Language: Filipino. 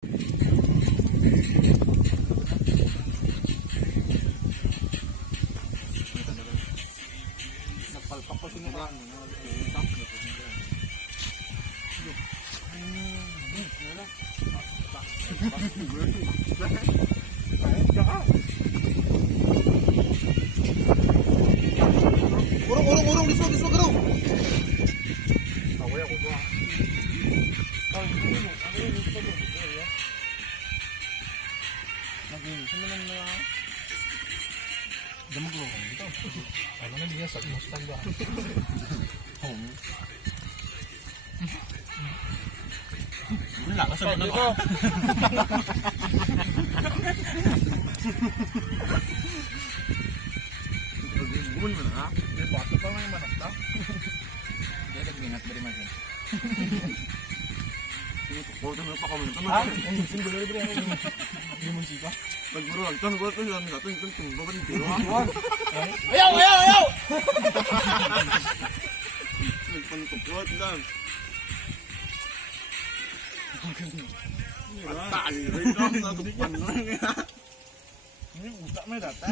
Nagpalpak pa sinukaan. Urong, this one, urong. Away ako ba? Nag-inis naman na damag lo ito. Ano na niya sa mustang ba? Wala ka sa mga ko. Bumun mo na ha? Bato pa may manok ta? Hindi, nag-ingat ba rin man yan? Sinusuporta mo pa kami naman. Ah? Ay, simbolo rin ba yan? Hindi mo sipa? Nagburo lang. Saan ko ito sila nila? Ito yung tumba ba rin tiro ha? Ayaw! Nagpantukot lang. Patali rin ito. Natukpan mo rin. Yung utak mo dati.